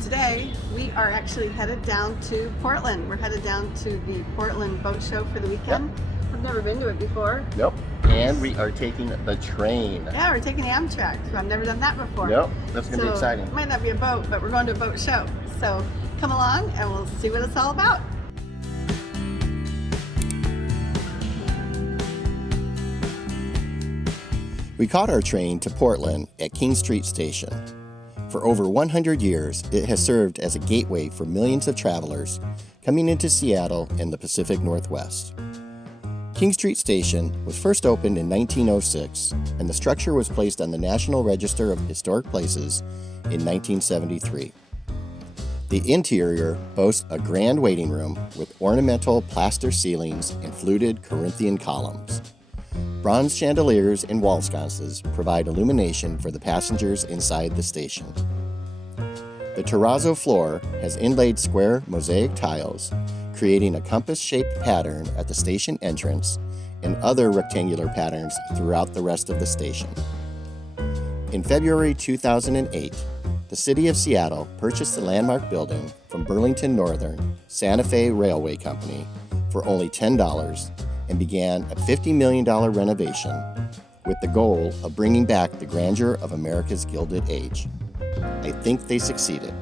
today we are actually headed down to Portland. We're headed down to the Portland Boat Show for the weekend. Yep. I've never been to it before. Nope. And we are taking the train. Yeah, we're taking the Amtrak. So I've never done that before. Nope. That's going to be exciting. It might not be a boat, but we're going to a boat show. So come along and we'll see what it's all about. We caught our train to Portland at King Street Station. For over 100 years, it has served as a gateway for millions of travelers coming into Seattle and the Pacific Northwest. King Street Station was first opened in 1906, and the structure was placed on the National Register of Historic Places in 1973. The interior boasts a grand waiting room with ornamental plaster ceilings and fluted Corinthian columns. Bronze chandeliers and wall sconces provide illumination for the passengers inside the station. The terrazzo floor has inlaid square mosaic tiles, creating a compass-shaped pattern at the station entrance and other rectangular patterns throughout the rest of the station. In February 2008, the City of Seattle purchased the landmark building from Burlington Northern Santa Fe Railway Company for only $10 and began a $50 million renovation with the goal of bringing back the grandeur of America's Gilded Age. I think they succeeded.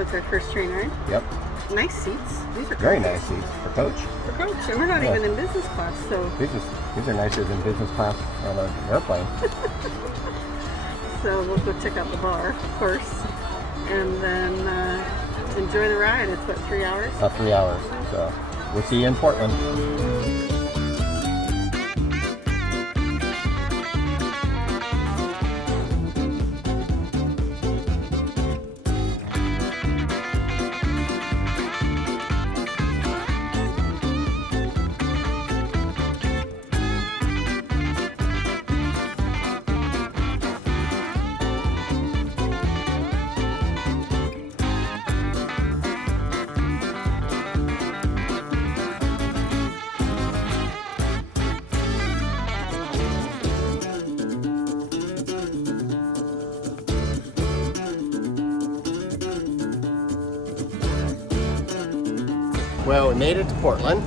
It's our first train ride. Yep. Nice seats. These are very nice seats for coach. For coach, and we're not even in business class, so these are nicer than business class on an airplane. So we'll go check out the bar, of course, and then enjoy the ride. It's what, 3 hours? About 3 hours. So we'll see you in Portland. Well, we made it to Portland.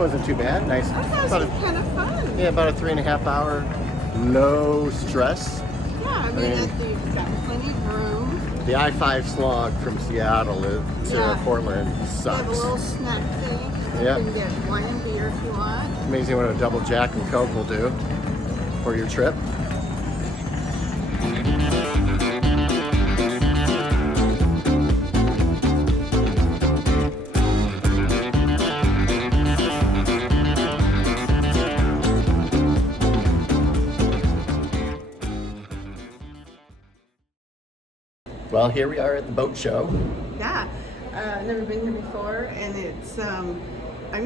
Wasn't too bad. Nice. That was kind of fun. Yeah, about a 3.5 hour low stress. Yeah, I mean, you've got plenty of room. The I-5 slog from Seattle to Portland sucks. You have a little snack thing. Yeah. You can get wine and beer if you want. Amazing what a double Jack and Coke will do for your trip. Well, here we are at the boat show. Yeah, I've never been here before, and it's, I'm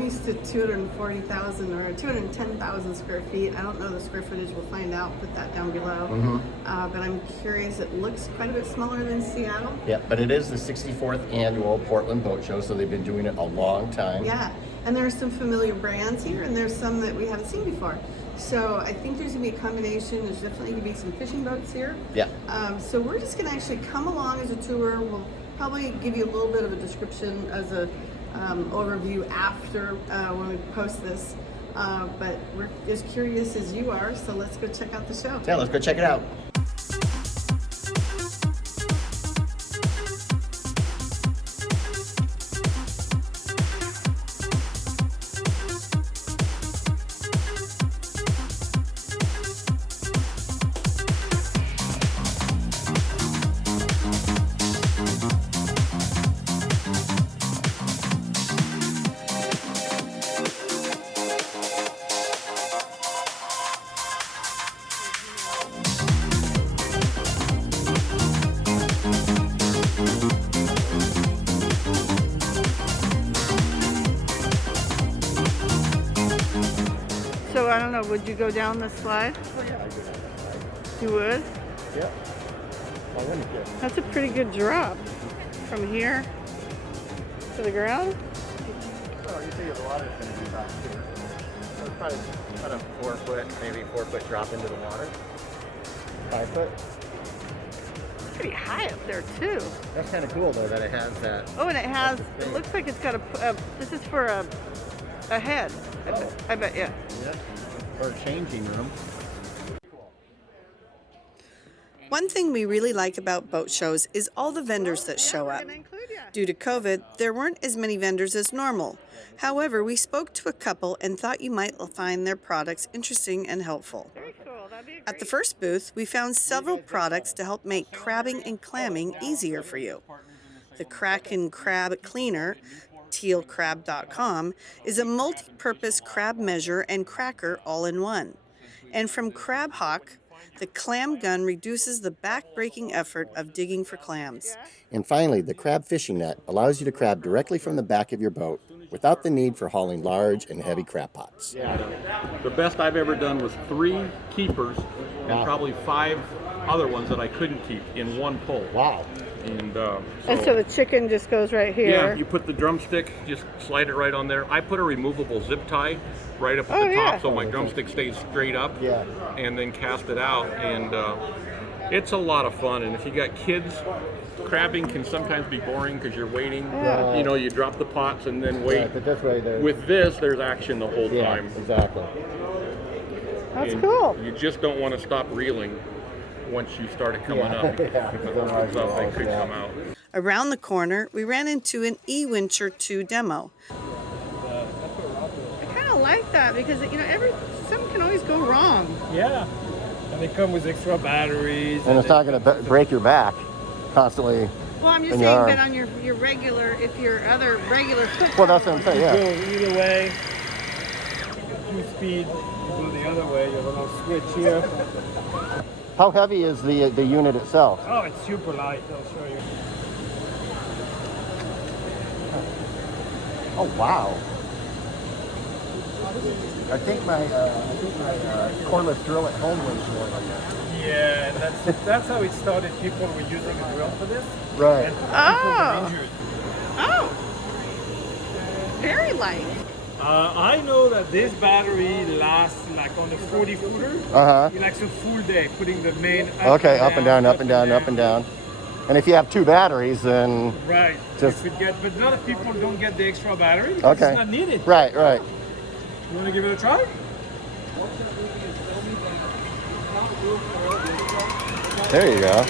used to 240,000 or 210,000 square feet. I don't know the square footage, we'll find out, put that down below. But I'm curious, it looks quite a bit smaller than Seattle. Yeah, but it is the 64th annual Portland Boat Show, so they've been doing it a long time. Yeah, and there are some familiar brands here, and there's some that we haven't seen before. So I think there's gonna be a combination. There's definitely gonna be some fishing boats here. Yeah. So we're just gonna actually come along as a tour. We'll probably give you a little bit of a description as a overview after when we post this. But we're as curious as you are, so let's go check out the show. Yeah, let's go check it out. Would you go down the slide? Oh, yeah, I do that. You would? Yep. I wouldn't get. That's a pretty good drop from here to the ground. Oh, you figure the water's going to be about here. So it's probably about a 4 foot, maybe 4 foot drop into the water. 5 foot. It's pretty high up there too. That's kind of cool though that it has that. Oh, and it has, it looks like it's got a this is for a head. I bet, yeah. Yeah. Or a changing room. One thing we really like about boat shows is all the vendors that show up. Due to COVID, there weren't as many vendors as normal. However, we spoke to a couple and thought you might find their products interesting and helpful. Very cool. That'd be At the first booth, we found several products to help make crabbing and clamming easier for you. The Kraken Crab Cleaner, tealcrab.com, is a multi-purpose crab measure and cracker all in one. And from Crab Hawk, the clam gun reduces the back-breaking effort of digging for clams. And finally, the crab fishing net allows you to crab directly from the back of your boat without the need for hauling large and heavy crab pots. The best I've ever done was 3 keepers and probably 5 other ones that I couldn't keep in one pull. Wow. And so the chicken just goes right here. yeah, you put the drumstick, just slide it right on there. I put a removable zip tie right up at the top so my drumstick stays straight up. Yeah. And then cast it out, and it's a lot of fun. And if you got kids, crabbing can sometimes be boring because you're waiting. Yeah. You know, you drop the pots and then wait. Yeah, but this way there's... With this, there's action the whole Yeah, time. exactly. That's And cool. You just don't want to stop reeling once you start it coming up. Yeah. If it opens up, it could come out. Around the corner, we ran into an eWincher 2 demo. I kind of like that because, you know, something can always go wrong. Yeah, and they come with extra batteries. And it's not going to break your back constantly. Well, I'm just In saying your that arm. on your regular, if your other regular foot. Well, that's what I'm saying, You yeah. go either way. 2-speed, you go the other way. You have a little switch here. How heavy is the unit itself? Oh, it's super light. I'll show you. Oh, wow. I think my cordless drill at home was more like that. Yeah, that's how it started. People were using a drill for this. Right. And people were injured. Oh, very light. I know that this battery lasts like on a 40-footer. Uh-huh. It likes a full day, putting the main Okay, up and down, up and down, up and down. And if you have 2 batteries, then... Right. Just- You could get, but a lot of people don't get the extra battery because Okay. it's not needed. Right, right. You want to give it a try? There you go.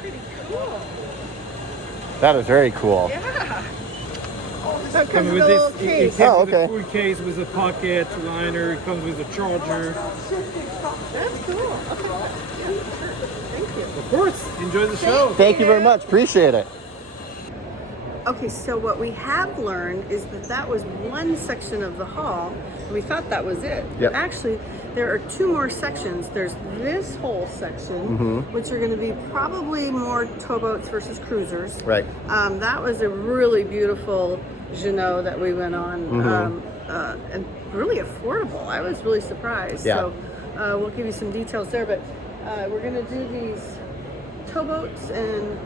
Pretty cool. That is very cool. Yeah. So it comes Comes with a little it case. comes Oh, with a okay. full case with a pocket liner. It comes with a charger. That's cool. Okay. Yeah, sure. Thank you. Of course, enjoy the show. Thank you very much. Appreciate it. Okay, so what we have learned is that was one section of the hall. We thought that was it. Yep. Actually, there are 2 more sections. There's this whole section, which are going to be probably more towboats versus cruisers. Right. That was a really beautiful Jeaneau that we went on, and really affordable. I was really surprised. Yeah. So we'll give you some details there, but we're going to do these towboats and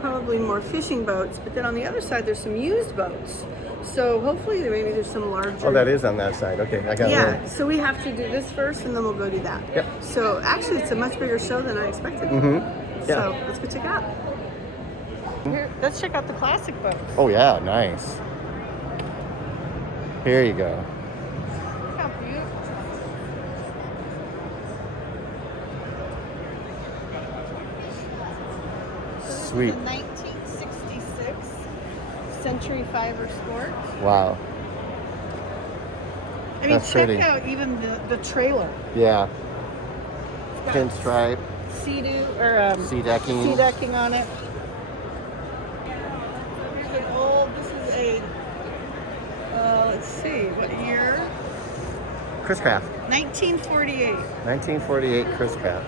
probably more fishing boats, but then on the other side there's some used boats. So hopefully maybe there's some larger. Oh, that is on that side. Okay, I got it. Yeah, so we have to do this first and then we'll go do that. Yep. So actually it's a much bigger show than I expected. Yeah. So let's go check it out. Here, let's check out the classic boats. Oh, yeah, nice. Here you go. Look how beautiful. Sweet. 1966 Century Fiber Sport. Wow. I mean, That's check pretty. out even the trailer. Yeah. It's got Pinstripe, sea decking. sea decking on it. Here's an old. This is a. Let's see, what year? Chris Craft. 1948. 1948 Chris Craft.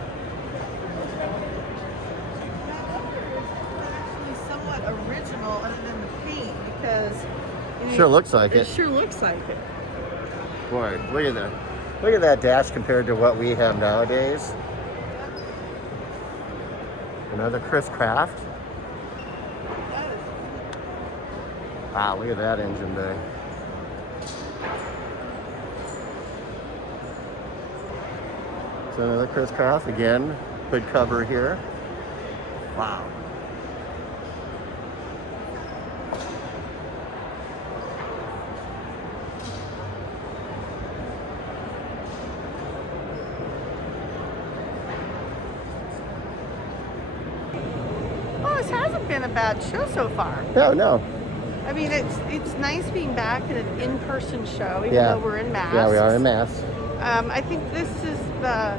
Actually somewhat original other than the paint because, you Sure looks like It it. sure looks like it. Boy, look at that. Look at that dash compared to what we have nowadays. Another Chris Craft. Wow, look at that engine bay. So another Chris Craft again, hood cover here. Wow. Oh, this hasn't been a bad show so far. No, no. I mean, it's nice being back in an in-person show, even Yeah. though we're in masks. Yeah, we are in masks. I think this is the,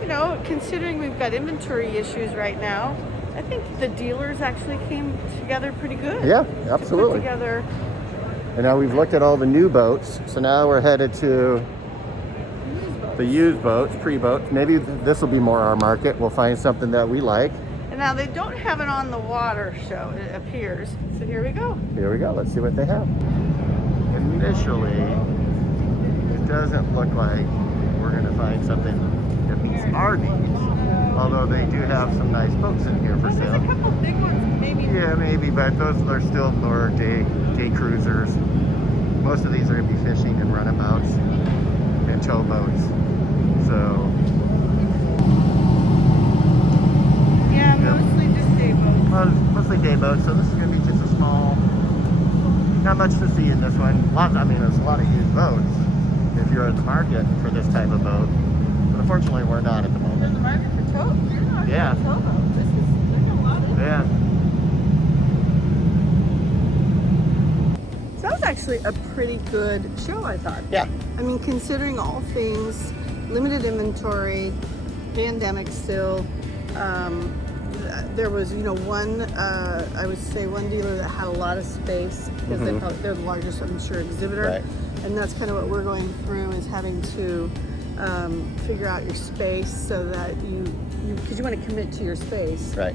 you know, considering we've got inventory issues right now, I think the dealers actually came together pretty good. Yeah, To absolutely. put together. And now we've looked at all the new boats, so now we're headed to the used boats, pre-boats. Maybe this will be more our market. We'll find something that we like. And now they don't have it on the water show, it appears. So here we go. Here we go. Let's see what they have. Initially, it doesn't look like we're going to find something that meets our needs. Although they do have some nice boats in here for There's a sale. couple big ones, maybe. Yeah, maybe, but those are still more day cruisers. Most of these are going to be fishing and runabouts and tow boats. So, Yeah, mostly just day boats. well, mostly day boats. So this is going to be just a small. Not much to see in this one. I mean, there's a lot of used boats if you're in the market for this type of boat. But unfortunately, we're not at the The moment. market for tow. Yeah. Towboat. There's a lot of. Yeah. So that was actually a pretty good show, I thought. Yeah. I mean, considering all things, limited inventory, pandemic still, there was, you know, I would say one dealer that had a lot of space because they're the largest, I'm sure, exhibitor. Right. And that's kind of what we're going through, is having to figure out your space so that because you want to commit to your space. Right.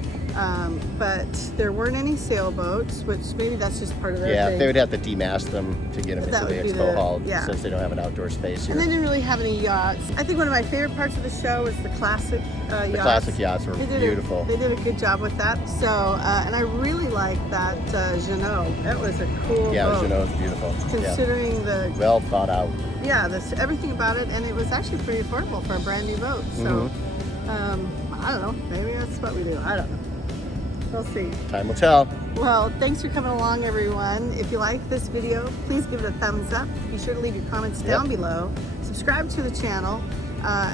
But there weren't any sailboats, which maybe that's just part of their Yeah, thing. they would have to demast them to get them That into the would be expo the- hall yeah. since they don't have an outdoor space here. And they didn't really have any yachts. I think one of my favorite parts of the show was the classic yachts. The classic yachts were beautiful. They did a good job with that. So, and I really liked that Jeaneau. That was a cool Yeah, boat. Jeaneau is beautiful. Considering Yeah. Well thought out. everything about it, and it was actually pretty affordable for a brand new boat. So, I don't know. Maybe that's what we do. I don't know. We'll see. Time will tell. Well, thanks for coming along, everyone. If you like this video, please give it a thumbs up. Be sure to leave your comments down below. Subscribe to the channel.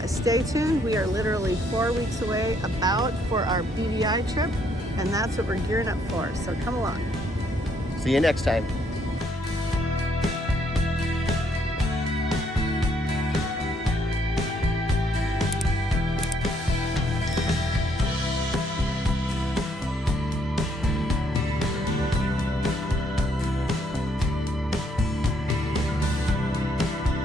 Stay tuned. We are literally 4 weeks away for our BVI trip, and that's what we're gearing up for. So come along. See you next time.